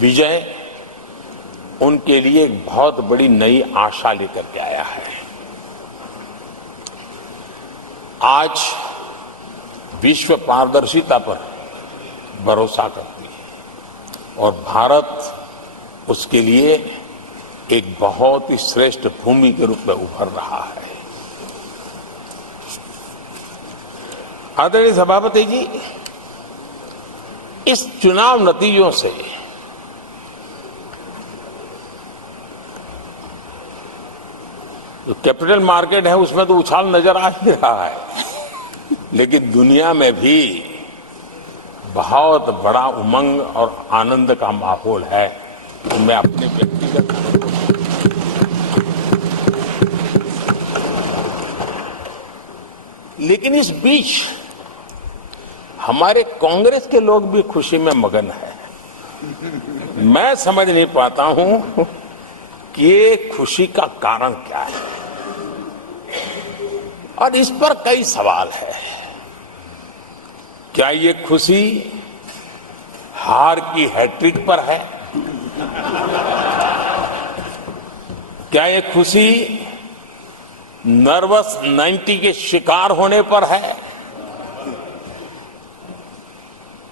विजय उनके लिए एक बहुत बड़ी नई आशा लेकर के आया है। आज विश्व पारदर्शिता पर भरोसा करती है और भारत उसके लिए एक बहुत ही श्रेष्ठ भूमि के रूप में उभर रहा है। आदरणीय सभापति जी, इस चुनाव नतीजों से जो कैपिटल मार्केट है उसमें तो उछाल नजर आ ही रहा है, लेकिन दुनिया में भी बहुत बड़ा उमंग और आनंद का माहौल है। मैं अपने व्यक्तिगत लेकिन इस बीच हमारे कांग्रेस के लोग भी खुशी में मगन हैं। मैं समझ नहीं पाता हूं कि ये खुशी का कारण क्या है, और इस पर कई सवाल है। क्या ये खुशी हार की हैट्रिक पर है? क्या ये खुशी नर्वस 90 के शिकार होने पर है?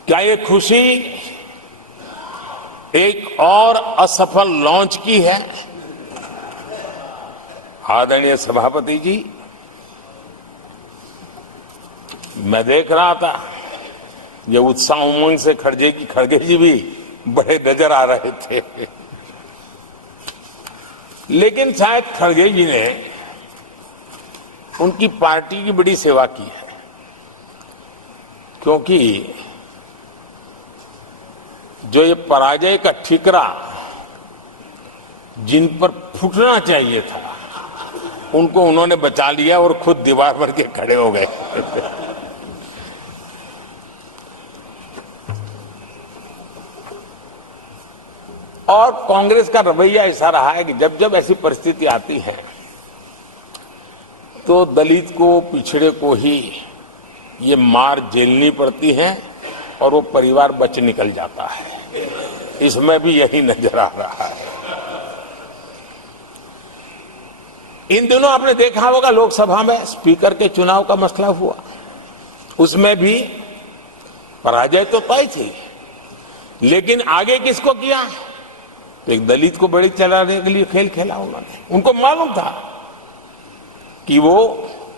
क्या ये खुशी एक और असफल लॉन्च की है? आदरणीय सभापति जी, मैं देख रहा था ये उत्साह उमंग से खड़गे जी भी बड़े नजर आ रहे थे, लेकिन शायद खड़गे जी ने उनकी पार्टी की बड़ी सेवा की है, क्योंकि जो ये पराजय का ठिकरा जिन पर फूटना चाहिए था उनको उन्होंने बचा लिया और खुद दीवार भर के खड़े हो गए। और कांग्रेस का रवैया ऐसा रहा है कि जब जब ऐसी परिस्थिति आती है तो दलित को, पिछड़े को ही ये मार झेलनी पड़ती है और वो परिवार बच निकल जाता है। इसमें भी यही नजर आ रहा है। इन दिनों आपने देखा होगा लोकसभा में स्पीकर के चुनाव का मसला हुआ, उसमें भी पराजय तो तय थी, लेकिन आगे किसको किया? तो एक दलित को बड़ी चलाने के लिए खेल खेला उन्होंने। उनको मालूम था कि वो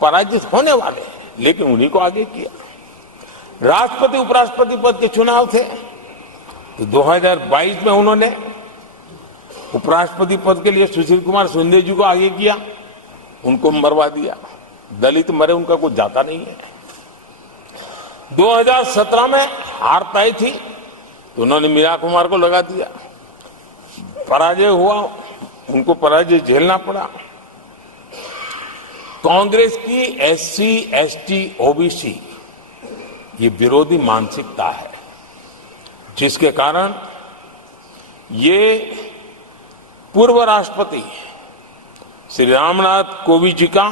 पराजित होने वाले, लेकिन उन्हीं को आगे किया। राष्ट्रपति उपराष्ट्रपति पद के चुनाव थे तो 2022 में उन्होंने उपराष्ट्रपति पद के लिए सुशील कुमार शिंदे जी को आगे किया, उनको मरवा दिया। दलित मरे उनका कुछ जाता नहीं है। 2017 में हार तय थी तो उन्होंने मीरा कुमार को लगा दिया, पराजय हुआ, उनको पराजय झेलना पड़ा। कांग्रेस की एससी, एसटी, ओबीसी ये विरोधी मानसिकता है, जिसके कारण ये पूर्व राष्ट्रपति श्री रामनाथ कोविंद जी का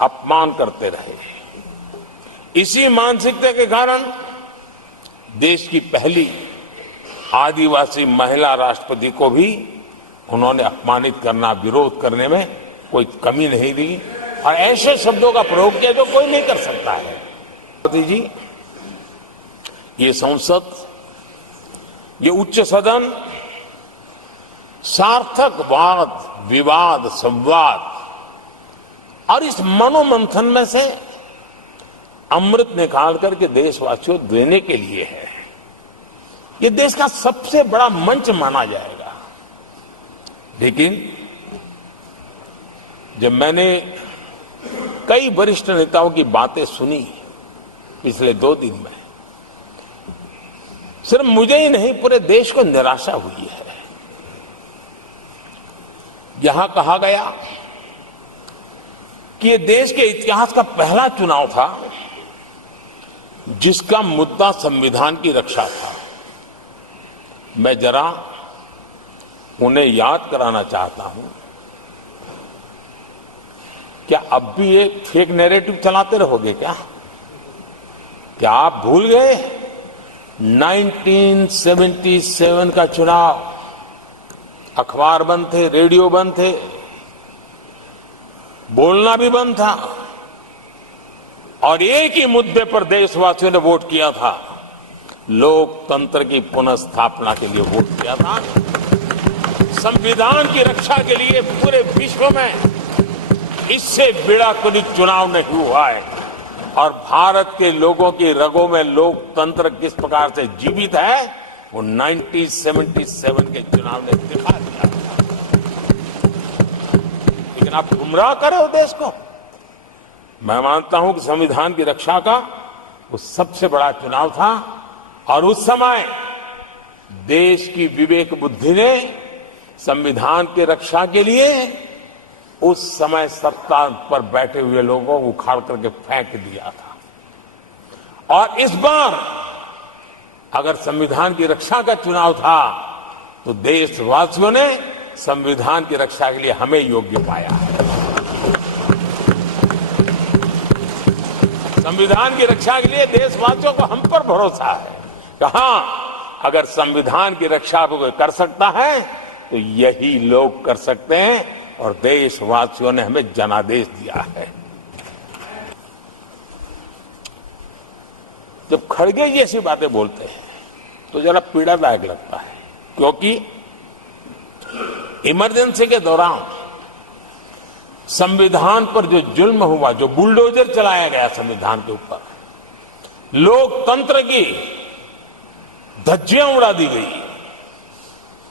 अपमान करते रहे। इसी मानसिकता के कारण देश की पहली आदिवासी महिला राष्ट्रपति को भी उन्होंने अपमानित करना, विरोध करने में कोई कमी नहीं दी और ऐसे शब्दों का प्रयोग किया जो कोई नहीं कर सकता है। मोदी जी, ये संसद, ये उच्च सदन सार्थक वाद विवाद संवाद और इस मनोमंथन में से अमृत निकाल करके देशवासियों देने के लिए है। ये देश का सबसे बड़ा मंच माना जाएगा। लेकिन जब मैंने कई वरिष्ठ नेताओं की बातें सुनी पिछले 2 दिन में, सिर्फ मुझे ही नहीं पूरे देश को निराशा हुई है। यहां कहा गया कि ये देश के इतिहास का पहला चुनाव था जिसका मुद्दा संविधान की रक्षा था। मैं जरा उन्हें याद कराना चाहता हूं, क्या अब भी ये फेक नैरेटिव चलाते रहोगे क्या? क्या आप भूल गए 1977 का चुनाव, अखबार बंद थे, रेडियो बंद थे, बोलना भी बंद था और एक ही मुद्दे पर देशवासियों ने वोट किया था, लोकतंत्र की पुनर्स्थापना के लिए वोट किया था। संविधान की रक्षा के लिए पूरे विश्व में इससे बड़ा कोई चुनाव नहीं हुआ है और भारत के लोगों की रगों में लोकतंत्र किस प्रकार से जीवित है वो 1977 के चुनाव ने दिखा दिया। लेकिन आप गुमराह कर रहे हो देश को। मैं मानता हूं कि संविधान की रक्षा का वो सबसे बड़ा चुनाव था और उस समय देश की विवेक बुद्धि ने संविधान की रक्षा के लिए उस समय सत्ता पर बैठे हुए लोगों को उखाड़ करके फेंक दिया था। और इस बार अगर संविधान की रक्षा का चुनाव था तो देशवासियों ने संविधान की रक्षा के लिए हमें योग्य पाया है। संविधान की रक्षा के लिए देशवासियों को हम पर भरोसा है कि हां, अगर संविधान की रक्षा कोई कर सकता है तो यही लोग कर सकते हैं और देशवासियों ने हमें जनादेश दिया है। जब खड़गे जैसी बातें बोलते हैं तो जरा पीड़ादायक लगता है, क्योंकि इमरजेंसी के दौरान संविधान पर जो जुल्म हुआ, जो बुलडोजर चलाया गया संविधान के ऊपर, लोकतंत्र की धज्जियां उड़ा दी गई,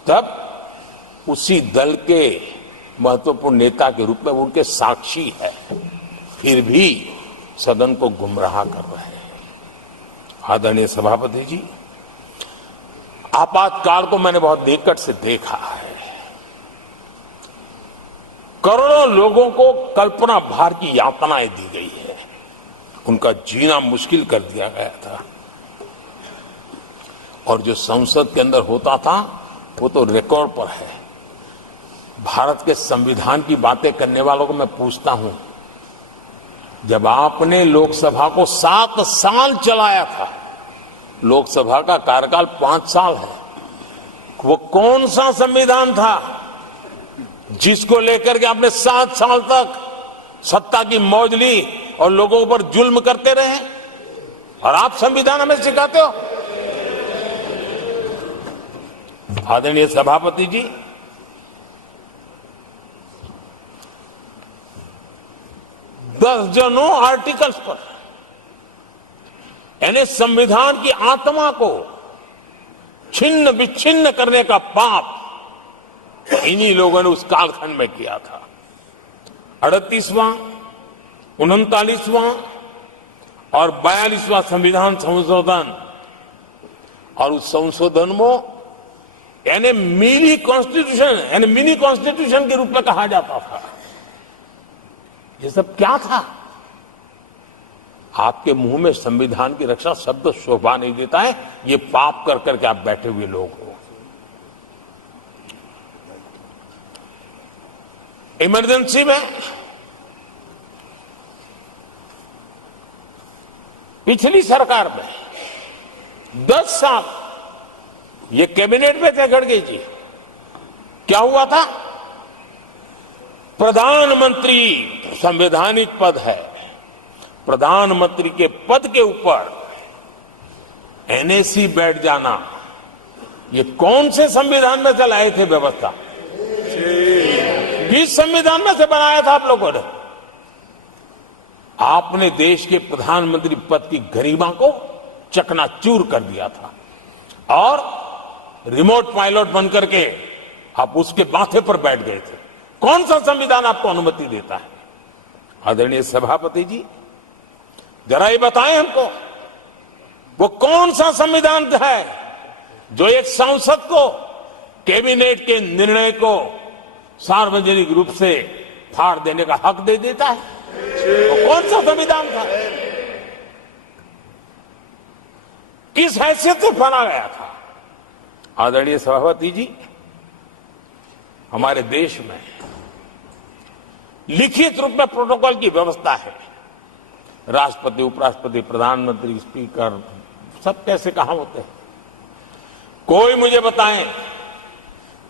तब उसी दल के महत्वपूर्ण नेता के रूप में उनके साक्षी है, फिर भी सदन को गुमराह कर रहे हैं। आदरणीय सभापति जी, आपातकाल को मैंने बहुत निकट से देखा है। करोड़ों लोगों को कल्पना भार की यातनाएं दी गई है, उनका जीना मुश्किल कर दिया गया था और जो संसद के अंदर होता था वो तो रिकॉर्ड पर है। भारत के संविधान की बातें करने वालों को मैं पूछता हूं, जब आपने लोकसभा को 7 साल चलाया था, लोकसभा का कार्यकाल 5 साल है, वो कौन सा संविधान था जिसको लेकर के आपने 7 साल तक सत्ता की मौज ली और लोगों पर जुल्म करते रहे? और आप संविधान हमें सिखाते हो? आदरणीय सभापति जी, दर्जनों आर्टिकल्स पर, यानी संविधान की आत्मा को छिन्न विच्छिन्न करने का पाप इन्हीं लोगों ने उस कालखंड में किया था। 38वां, 39वां और 42वां संविधान संशोधन, और उस संशोधन में यानी मिनी कॉन्स्टिट्यूशन, यानी मिनी कॉन्स्टिट्यूशन के रूप में कहा जाता था। ये सब क्या था? आपके मुंह में संविधान की रक्षा शब्द शोभा नहीं देता है। ये पाप कर करके आप बैठे हुए लोग हो। इमरजेंसी में पिछली सरकार में 10 साल ये कैबिनेट में थे खड़गे जी, क्या हुआ था? प्रधानमंत्री संवैधानिक पद है, प्रधानमंत्री के पद के ऊपर एनएसी बैठ जाना, ये कौन से संविधान में चलाए थे व्यवस्था? किस संविधान में से बनाया था आप लोगों ने? आपने देश के प्रधानमंत्री पद की गरिमा को चकनाचूर कर दिया था और रिमोट पायलट बनकर के आप उसके माथे पर बैठ गए थे। कौन सा संविधान आपको अनुमति देता है? आदरणीय सभापति जी, जरा ये बताएं हमको, वो कौन सा संविधान है जो एक सांसद को कैबिनेट के निर्णय को सार्वजनिक रूप से फाड़ देने का हक दे देता है? वो कौन सा संविधान था? किस हैसियत से बना गया था? आदरणीय सभापति जी, हमारे देश में लिखित रूप में प्रोटोकॉल की व्यवस्था है। राष्ट्रपति, उपराष्ट्रपति, प्रधानमंत्री, स्पीकर सब कैसे कहां होते हैं, कोई मुझे बताएं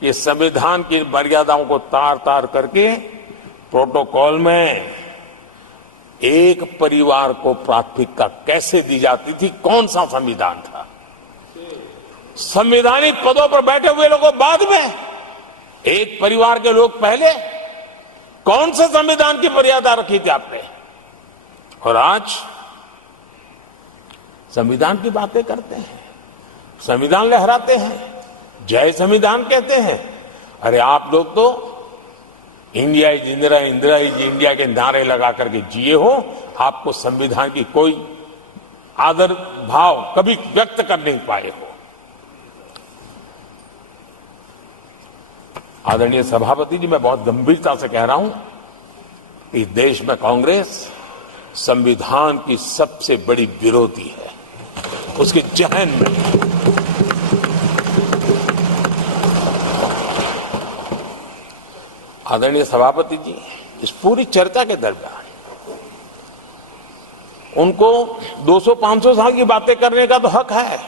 कि संविधान की मर्यादाओं को तार तार करके प्रोटोकॉल में एक परिवार को प्राथमिकता कैसे दी जाती थी? कौन सा संविधान था? संवैधानिक पदों पर बैठे हुए लोगों बाद में, एक परिवार के लोग पहले। कौन से संविधान की मर्यादा रखी थी आपने? और आज संविधान की बातें करते हैं, संविधान लहराते हैं, जय संविधान कहते हैं। अरे आप लोग तो India is Indira, Indira is India के नारे लगा करके जिए हो। आपको संविधान की कोई आदर भाव कभी व्यक्त कर नहीं पाए हो। आदरणीय सभापति जी, मैं बहुत गंभीरता से कह रहा हूं कि देश में कांग्रेस संविधान की सबसे बड़ी विरोधी है। उसके जहन में आदरणीय सभापति जी, इस पूरी चर्चा के दरमियान उनको 200-500 साल की बातें करने का तो हक है,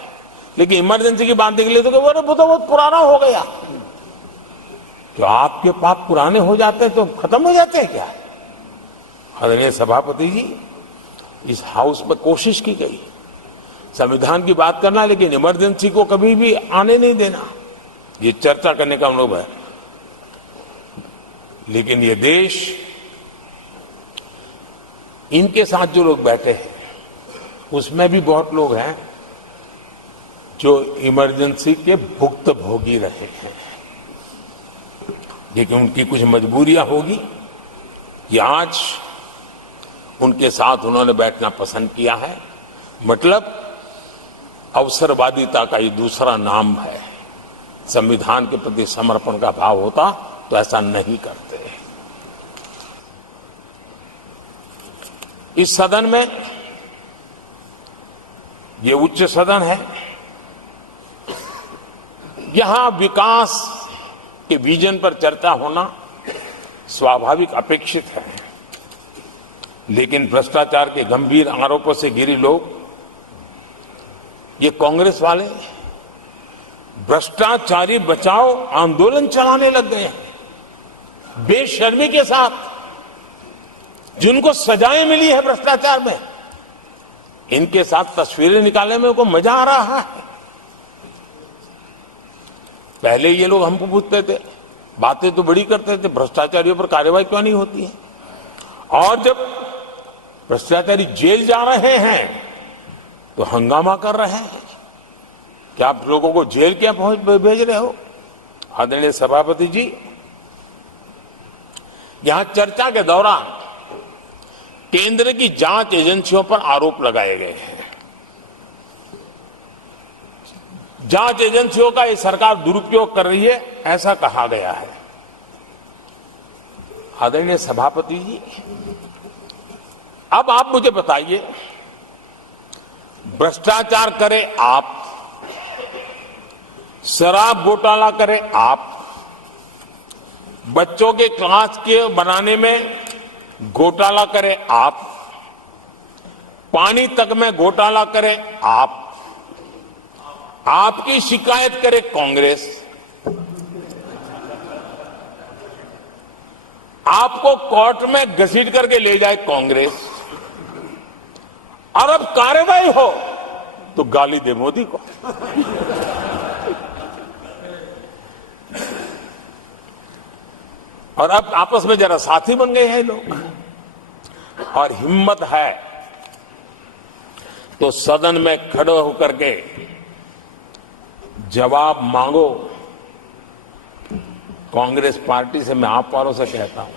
लेकिन इमरजेंसी की बात निकले तो वो तो बहुत पुराना हो गया। जो आपके पाप पुराने हो जाते हैं तो खत्म हो जाते हैं क्या? आदरणीय सभापति जी, इस हाउस में कोशिश की गई संविधान की बात करना, लेकिन इमरजेंसी को कभी भी आने नहीं देना, ये चर्चा करने का अनुभव है। लेकिन ये देश, इनके साथ जो लोग बैठे हैं उसमें भी बहुत लोग हैं जो इमरजेंसी के भुक्तभोगी रहे हैं, लेकिन उनकी कुछ मजबूरियां होगी कि आज उनके साथ उन्होंने बैठना पसंद किया है। मतलब अवसरवादिता का ये दूसरा नाम है। संविधान के प्रति समर्पण का भाव होता तो ऐसा नहीं करते। इस सदन में, ये उच्च सदन है, यहां विकास के विजन पर चर्चा होना स्वाभाविक अपेक्षित है, लेकिन भ्रष्टाचार के गंभीर आरोपों से घिरे लोग, ये कांग्रेस वाले भ्रष्टाचारी बचाओ आंदोलन चलाने लग गए हैं बेशर्मी के साथ। जिनको सजाएं मिली है भ्रष्टाचार में, इनके साथ तस्वीरें निकालने में उनको मजा आ रहा है। पहले ये लोग हमको पूछते थे, बातें तो बड़ी करते थे, भ्रष्टाचारियों पर कार्रवाई क्यों नहीं होती है? और जब भ्रष्टाचारी जेल जा रहे हैं तो हंगामा कर रहे हैं। क्या आप लोगों को जेल क्या भेज रहे हो? आदरणीय सभापति जी, यहां चर्चा के दौरान केंद्र की जांच एजेंसियों पर आरोप लगाए गए हैं। जांच एजेंसियों का ये सरकार दुरुपयोग कर रही है, ऐसा कहा गया है। आदरणीय सभापति जी, अब आप मुझे बताइए, भ्रष्टाचार करे आप, शराब घोटाला करे आप, बच्चों के क्लास के बनाने में घोटाला करे आप, पानी तक में घोटाला करे आप, आपकी शिकायत करे कांग्रेस, आपको कोर्ट में घसीट करके ले जाए कांग्रेस, और अब कार्रवाई हो तो गाली दे मोदी को। और अब आपस में जरा साथी बन गए हैं लोग। और हिम्मत है तो सदन में खड़े होकर के जवाब मांगो। कांग्रेस पार्टी से मैं आप वालों से कहता हूं,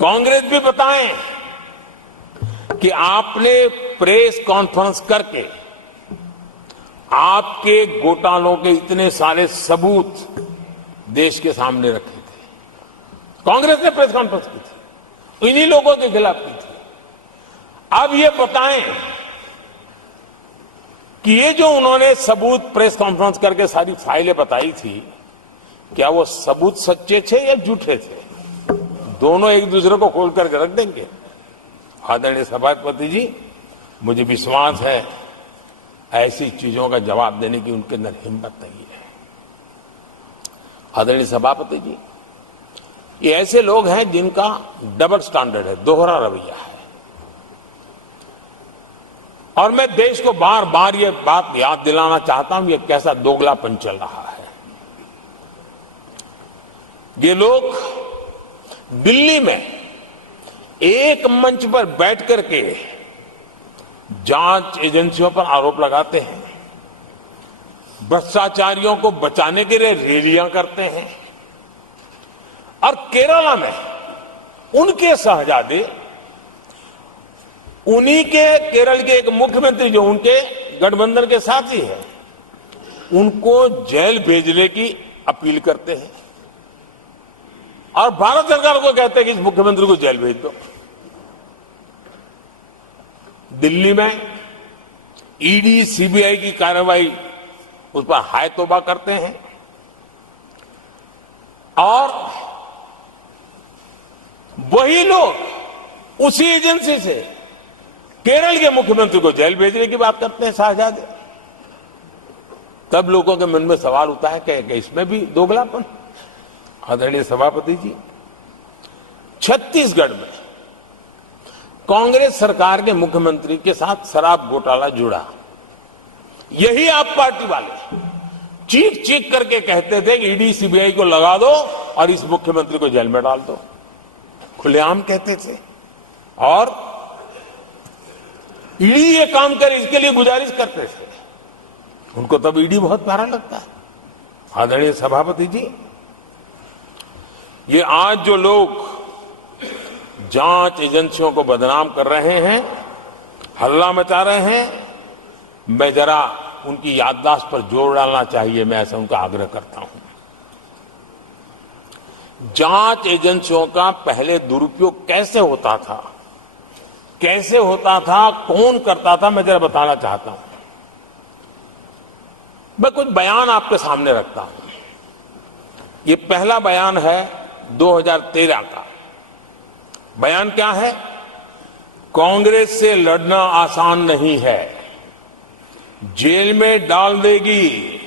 कांग्रेस भी बताएं कि आपने प्रेस कॉन्फ्रेंस करके आपके घोटालों के इतने सारे सबूत देश के सामने रखे थे। कांग्रेस ने प्रेस कॉन्फ्रेंस की थी, इन्हीं लोगों के खिलाफ की थी। अब ये बताएं कि ये जो उन्होंने सबूत प्रेस कॉन्फ्रेंस करके सारी फाइलें बताई थी, क्या वो सबूत सच्चे थे या झूठे थे? दोनों एक दूसरे को खोल करके रख देंगे। आदरणीय सभापति जी, मुझे विश्वास है ऐसी चीजों का जवाब देने की उनके अंदर हिम्मत नहीं है। आदरणीय सभापति जी, ये ऐसे लोग हैं जिनका डबल स्टैंडर्ड है, दोहरा रवैया है। और मैं देश को बार बार ये बात याद दिलाना चाहता हूं, ये कैसा दोगलापन चल रहा है। ये लोग दिल्ली में एक मंच पर बैठ करके जांच एजेंसियों पर आरोप लगाते हैं, भ्रष्टाचारियों को बचाने के लिए रैलियां करते हैं, और केरला में उनके शहजादे, उन्हीं के केरल के एक मुख्यमंत्री जो उनके गठबंधन के साथी हैं, उनको जेल भेजने की अपील करते हैं और भारत सरकार को कहते हैं कि इस मुख्यमंत्री को जेल भेज दो। दिल्ली में ईडी सीबीआई की कार्रवाई उस पर हाय तौबा करते हैं और वही लोग उसी एजेंसी से केरल के मुख्यमंत्री को जेल भेजने की बात करते हैं, शहजादे। तब लोगों के मन में सवाल उठता है कि इसमें भी दोगलापन। आदरणीय सभापति जी, छत्तीसगढ़ में कांग्रेस सरकार के मुख्यमंत्री के साथ शराब घोटाला जुड़ा। यही आप पार्टी वाले चीख चीख करके कहते थे कि ईडी सीबीआई को लगा दो और इस मुख्यमंत्री को जेल में डाल दो, खुलेआम कहते थे। और ईडी ये काम करे इसके लिए गुजारिश करते थे। उनको तब ईडी बहुत प्यारा लगता है। आदरणीय सभापति जी, ये आज जो लोग जांच एजेंसियों को बदनाम कर रहे हैं, हल्ला मचा रहे हैं, मैं जरा उनकी याददाश्त पर जोर डालना चाहिए, मैं ऐसा उनका आग्रह करता हूं। जांच एजेंसियों का पहले दुरुपयोग कैसे होता था, कौन करता था, मैं जरा बताना चाहता हूं। मैं कुछ बयान आपके सामने रखता हूं। ये पहला बयान है 2013 का। बयान क्या है? कांग्रेस से लड़ना आसान नहीं है, जेल में डाल देगी,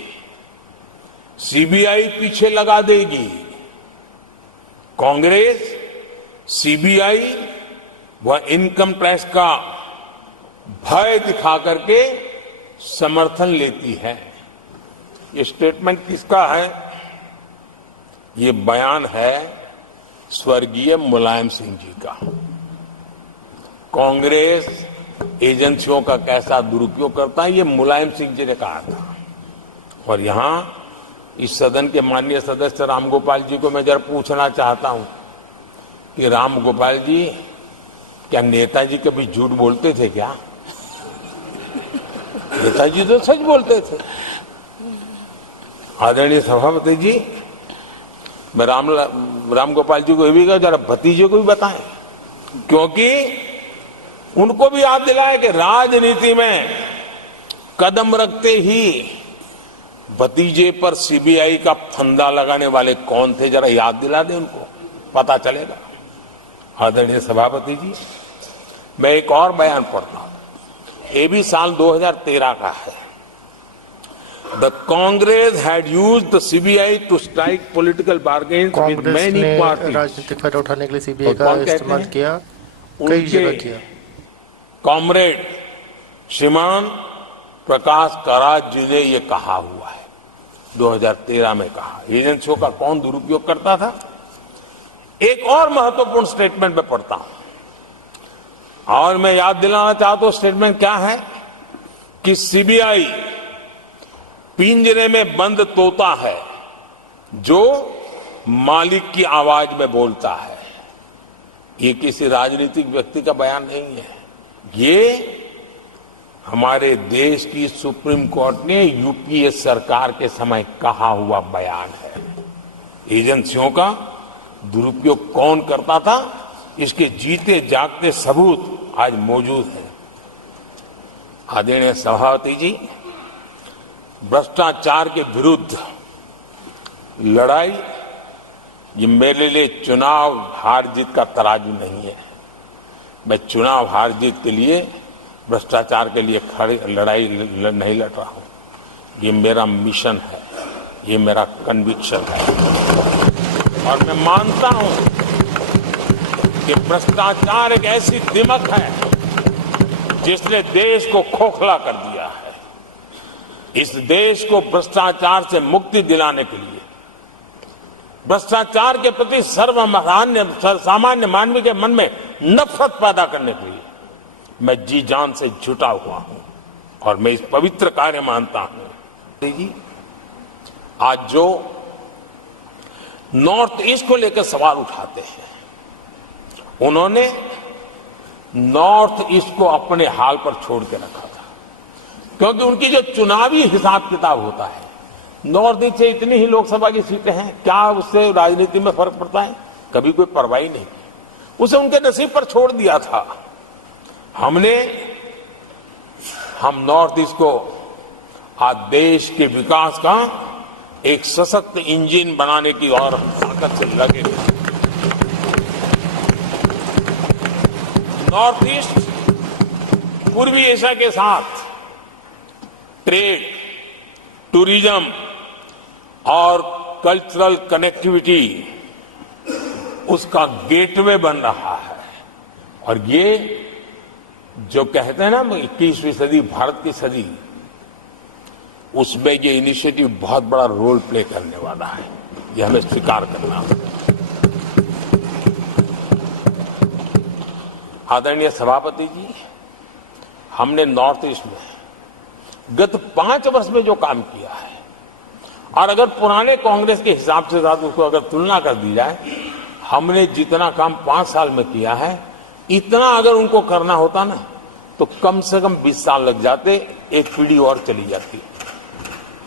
सीबीआई पीछे लगा देगी। कांग्रेस सीबीआई व इनकम टैक्स का भय दिखा करके समर्थन लेती है। ये स्टेटमेंट किसका है? ये बयान है स्वर्गीय मुलायम सिंह जी का। कांग्रेस एजेंसियों का कैसा दुरुपयोग करता है, ये मुलायम सिंह जी ने कहा था। और यहां इस सदन के माननीय सदस्य रामगोपाल जी को मैं जरा पूछना चाहता हूं कि रामगोपाल जी, क्या नेताजी कभी झूठ बोलते थे क्या? नेताजी तो सच बोलते थे। आदरणीय सभापति जी, मैं रामगोपाल जी को ये भी कहा जरा भतीजे को भी बताएं, क्योंकि उनको भी याद दिलाए कि राजनीति में कदम रखते ही भतीजे पर सीबीआई का फंदा लगाने वाले कौन थे, जरा याद दिला दें उनको, पता चलेगा। आदरणीय सभापति जी, मैं एक और बयान पढ़ता हूं। ये भी साल 2013 का है। The Congress had used the CBI to strike political bargains with many parties. राजनीतिक फायदा उठाने के लिए सीबीआई का इस्तेमाल किया, कई जगह किया। कॉमरेड श्रीमान प्रकाश करात जी ने ये कहा हुआ है, 2013 में कहा। एजेंसियों का कौन दुरुपयोग करता था? एक और महत्वपूर्ण स्टेटमेंट में पढ़ता हूं और मैं याद दिलाना चाहता हूं। स्टेटमेंट क्या है कि सीबीआई पिंजरे में बंद तोता है जो मालिक की आवाज में बोलता है। ये किसी राजनीतिक व्यक्ति का बयान नहीं है, ये हमारे देश की सुप्रीम कोर्ट ने यूपीए सरकार के समय कहा हुआ बयान है। एजेंसियों का दुरुपयोग कौन करता था, इसके जीते जागते सबूत आज मौजूद हैं। आदरणीय सभापति जी, भ्रष्टाचार के विरुद्ध लड़ाई ये मेरे लिए चुनाव हार जीत का तराजू नहीं है। मैं चुनाव हार जीत के लिए भ्रष्टाचार के लिए खड़ी लड़ाई नहीं लड़ रहा हूं। ये मेरा मिशन है, ये मेरा कन्विक्शन है और मैं मानता हूं कि भ्रष्टाचार एक ऐसी दिमक है जिसने देश को खोखला कर दिया है। इस देश को भ्रष्टाचार से मुक्ति दिलाने के लिए, भ्रष्टाचार के प्रति सामान्य मानवी के मन में नफरत पैदा करने के लिए मैं जी जान से जुटा हुआ हूं और मैं इस पवित्र कार्य मानता हूं। जी, आज जो नॉर्थ ईस्ट को लेकर सवाल उठाते हैं, उन्होंने नॉर्थ ईस्ट को अपने हाल पर छोड़ के रखा था, क्योंकि उनकी जो चुनावी हिसाब किताब होता है, नॉर्थ ईस्ट से इतनी ही लोकसभा की सीटें हैं, क्या उससे राजनीति में फर्क पड़ता है? कभी कोई परवाही नहीं, उसे उनके नसीब पर छोड़ दिया था। हम नॉर्थ ईस्ट को आज देश के विकास का एक सशक्त इंजन बनाने की ओर ताकत से लगे। नॉर्थ ईस्ट पूर्वी एशिया के साथ ट्रेड, टूरिज्म और कल्चरल कनेक्टिविटी उसका गेटवे बन रहा है। और ये जो कहते हैं ना 21वीं सदी भारत की सदी, उसमें ये इनिशिएटिव बहुत बड़ा रोल प्ले करने वाला है, ये हमें स्वीकार करना होगा। आदरणीय सभापति जी, हमने नॉर्थ ईस्ट में गत 5 वर्ष में जो काम किया है, और अगर पुराने कांग्रेस के हिसाब से साथ उसको अगर तुलना कर दी जाए, हमने जितना काम 5 साल में किया है, इतना अगर उनको करना होता ना तो कम से कम 20 साल लग जाते, एक पीढ़ी और चली जाती।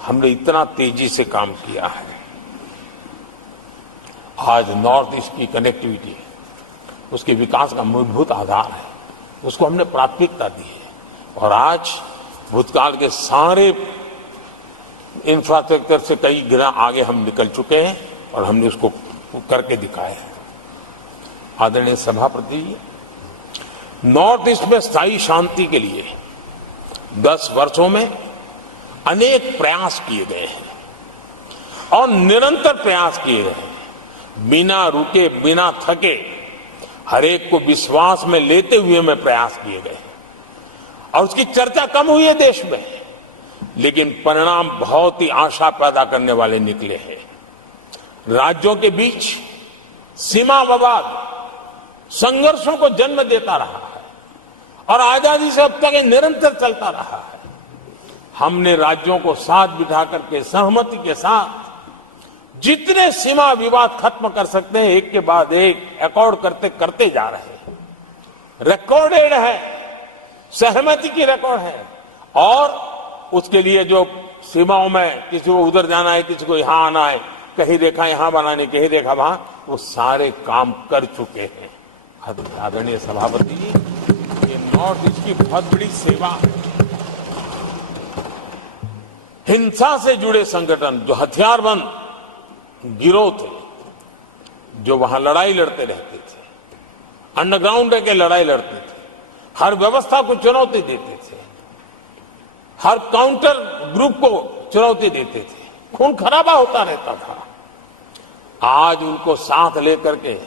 हमने इतना तेजी से काम किया है। आज नॉर्थ ईस्ट की कनेक्टिविटी उसके विकास का मूलभूत आधार है, उसको हमने प्राथमिकता दी है। और आज भूतकाल के सारे इंफ्रास्ट्रक्चर से कई गुना आगे हम निकल चुके हैं और हमने उसको करके दिखाया है। आदरणीय सभापति जी, नॉर्थ ईस्ट में स्थायी शांति के लिए 10 वर्षों में अनेक प्रयास किए गए हैं और निरंतर प्रयास किए गए हैं। बिना रुके, बिना थके, हर एक को विश्वास में लेते हुए में प्रयास किए गए हैं और उसकी चर्चा कम हुई है देश में, लेकिन परिणाम बहुत ही आशा पैदा करने वाले निकले हैं। राज्यों के बीच सीमा विवाद संघर्षों को जन्म देता रहा है और आजादी से अब तक ये निरंतर चलता रहा है। हमने राज्यों को साथ बिठा करके सहमति के साथ जितने सीमा विवाद खत्म कर सकते हैं, एक के बाद एक अकॉर्ड करते करते जा रहे हैं। रिकॉर्डेड है, सहमति की रिकॉर्ड है। और उसके लिए जो सीमाओं में किसी को उधर जाना है, किसी को यहां आना है, कहीं रेखा यहां बनानी, कहीं रेखा वहां, वो सारे काम कर चुके हैं। आदरणीय सभापति जी, ये नॉर्थ ईस्ट की बहुत बड़ी सेवा है। हिंसा से जुड़े संगठन, जो हथियारबंद गिरोह थे, जो वहां लड़ाई लड़ते रहते थे, अंडरग्राउंड के लड़ाई लड़ते थे, हर व्यवस्था को चुनौती देते थे, हर काउंटर ग्रुप को चुनौती देते थे, खून खराबा होता रहता था। आज उनको साथ लेकर के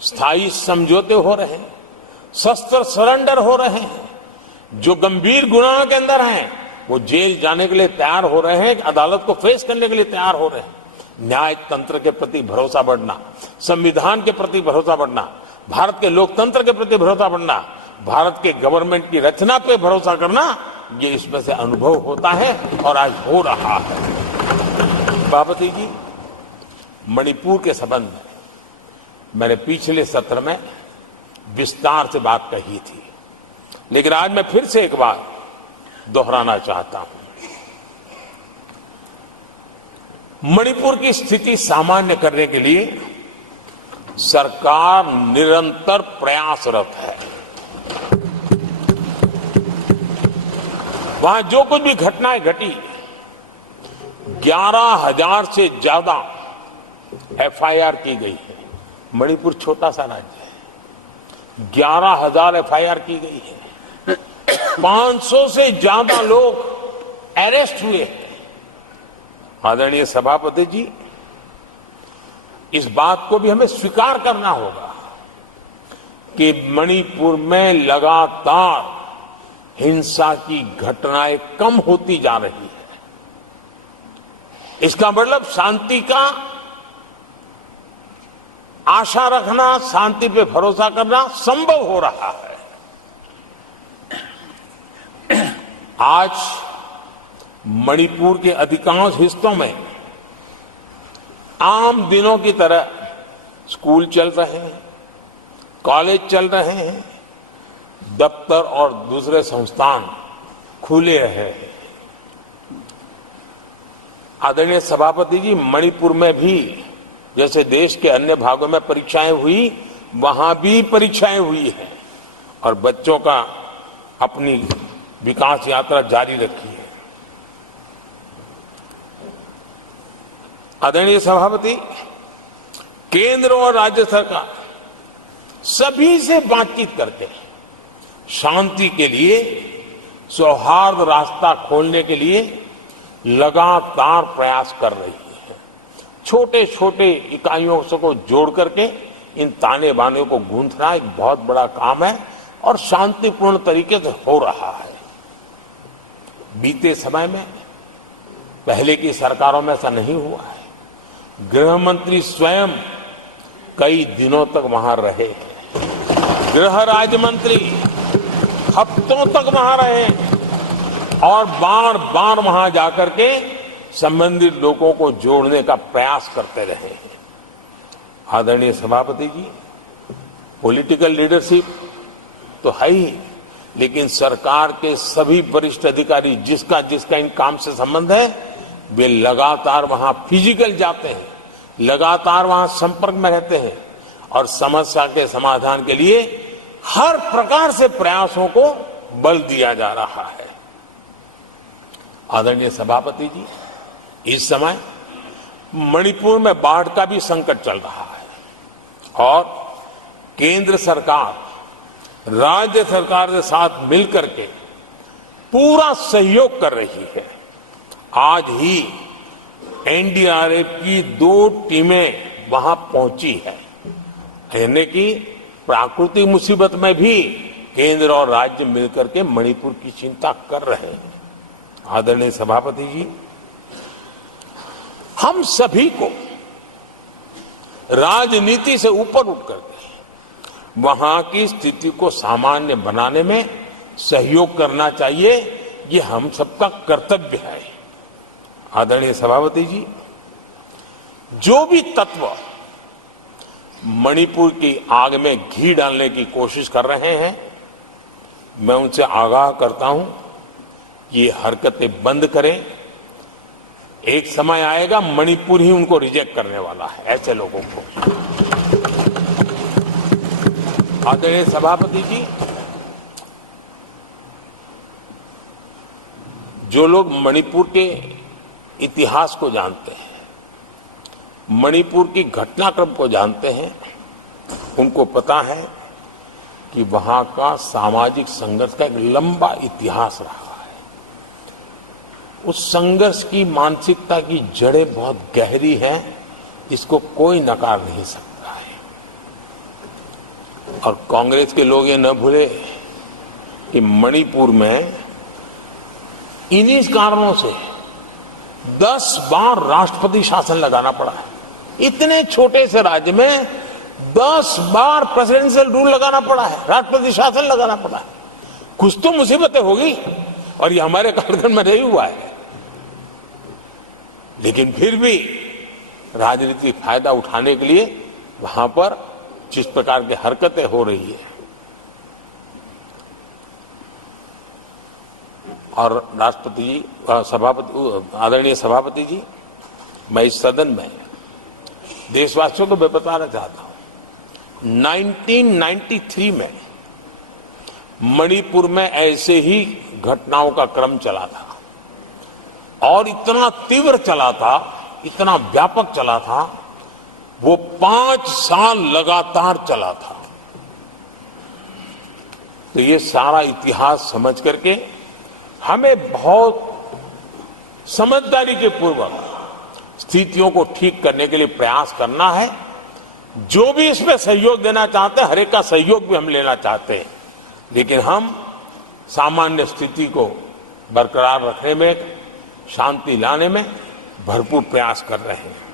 स्थायी समझौते हो रहे हैं, शस्त्र सरेंडर हो रहे हैं। जो गंभीर गुनाह के अंदर हैं वो जेल जाने के लिए तैयार हो रहे हैं, अदालत को फेस करने के लिए तैयार हो रहे हैं। न्याय तंत्र के प्रति भरोसा बढ़ना, संविधान के प्रति भरोसा बढ़ना, भारत के लोकतंत्र के प्रति भरोसा बढ़ना, भारत के गवर्नमेंट की रचना पे भरोसा करना, ये इसमें से अनुभव होता है और आज हो रहा है। सभापति जी, मणिपुर के संबंध में मैंने पिछले सत्र में विस्तार से बात कही थी, लेकिन आज मैं फिर से एक बार दोहराना चाहता हूं। मणिपुर की स्थिति सामान्य करने के लिए सरकार निरंतर प्रयासरत है। वहां जो कुछ भी घटनाएं घटी, 11,000 से ज्यादा एफआईआर की गई है। मणिपुर छोटा सा राज्य है, 11,000 एफआईआर की गई है। 500 से ज्यादा लोग अरेस्ट हुए हैं। आदरणीय सभापति जी, इस बात को भी हमें स्वीकार करना होगा कि मणिपुर में लगातार हिंसा की घटनाएं कम होती जा रही है। इसका मतलब शांति का आशा रखना, शांति पे भरोसा करना संभव हो रहा है। आज मणिपुर के अधिकांश हिस्सों में आम दिनों की तरह स्कूल चल रहे हैं, कॉलेज चल रहे हैं, दफ्तर और दूसरे संस्थान खुले हैं। आदरणीय सभापति जी, मणिपुर में भी जैसे देश के अन्य भागों में परीक्षाएं हुई, वहां भी परीक्षाएं हुई हैं और बच्चों का अपनी विकास यात्रा जारी रखी है। आदरणीय सभापति, केंद्र और राज्य सरकार सभी से बातचीत करके शांति के लिए, सौहार्द रास्ता खोलने के लिए लगातार प्रयास कर रही है। छोटे छोटे इकाइयों को जोड़ करके इन ताने बाने को गूंथना एक बहुत बड़ा काम है और शांतिपूर्ण तरीके से हो रहा है। बीते समय में पहले की सरकारों में ऐसा नहीं हुआ है। गृह मंत्री स्वयं कई दिनों तक वहां रहे, गृह राज्य मंत्री हफ्तों तक वहां रहे और बार बार वहां जाकर के संबंधित लोगों को जोड़ने का प्रयास करते रहे हैं। आदरणीय सभापति जी, पॉलिटिकल लीडरशिप तो है ही, लेकिन सरकार के सभी वरिष्ठ अधिकारी जिसका जिसका इन काम से संबंध है, वे लगातार वहां फिजिकल जाते हैं, लगातार वहां संपर्क में रहते हैं और समस्या के समाधान के लिए हर प्रकार से प्रयासों को बल दिया जा रहा है। आदरणीय सभापति जी, इस समय मणिपुर में बाढ़ का भी संकट चल रहा है और केंद्र सरकार राज्य सरकार के साथ मिलकर के पूरा सहयोग कर रही है। आज ही एनडीआरएफ की 2 टीमें वहां पहुंची है, यानी कि प्राकृतिक मुसीबत में भी केंद्र और राज्य मिलकर के मणिपुर की चिंता कर रहे हैं। आदरणीय सभापति जी, हम सभी को राजनीति से ऊपर उठ करके वहां की स्थिति को सामान्य बनाने में सहयोग करना चाहिए, ये हम सबका कर्तव्य है। आदरणीय सभापति जी, जो भी तत्व मणिपुर की आग में घी डालने की कोशिश कर रहे हैं, मैं उनसे आगाह करता हूं, ये हरकतें बंद करें। एक समय आएगा मणिपुर ही उनको रिजेक्ट करने वाला है, ऐसे लोगों को। आदरणीय सभापति जी, जो लोग मणिपुर के इतिहास को जानते हैं, मणिपुर की घटनाक्रम को जानते हैं, उनको पता है कि वहां का सामाजिक संघर्ष का एक लंबा इतिहास रहा है। उस संघर्ष की मानसिकता की जड़ें बहुत गहरी हैं, इसको कोई नकार नहीं सकता है। और कांग्रेस के लोग ये न भूले कि मणिपुर में इन्हीं कारणों से 10 बार राष्ट्रपति शासन लगाना पड़ा है। इतने छोटे से राज्य में 10 बार प्रेसिडेंशियल रूल लगाना पड़ा है, राष्ट्रपति शासन लगाना पड़ा है। कुछ तो मुसीबतें होगी और ये हमारे कार्यकाल में नहीं हुआ है, लेकिन फिर भी राजनीतिक फायदा उठाने के लिए वहां पर जिस प्रकार की हरकतें हो रही है, और राष्ट्रपति जी, आदरणीय सभापति जी, मैं इस सदन में देशवासियों को मैं बताना चाहता हूं, 1993 में मणिपुर में ऐसे ही घटनाओं का क्रम चला था और इतना तीव्र चला था, इतना व्यापक चला था, वो 5 साल लगातार चला था। तो ये सारा इतिहास समझ करके हमें बहुत समझदारी के पूर्वक स्थितियों को ठीक करने के लिए प्रयास करना है। जो भी इसमें सहयोग देना चाहते हैं, हर एक का सहयोग भी हम लेना चाहते हैं, लेकिन हम सामान्य स्थिति को बरकरार रखने में, शांति लाने में भरपूर प्रयास कर रहे हैं।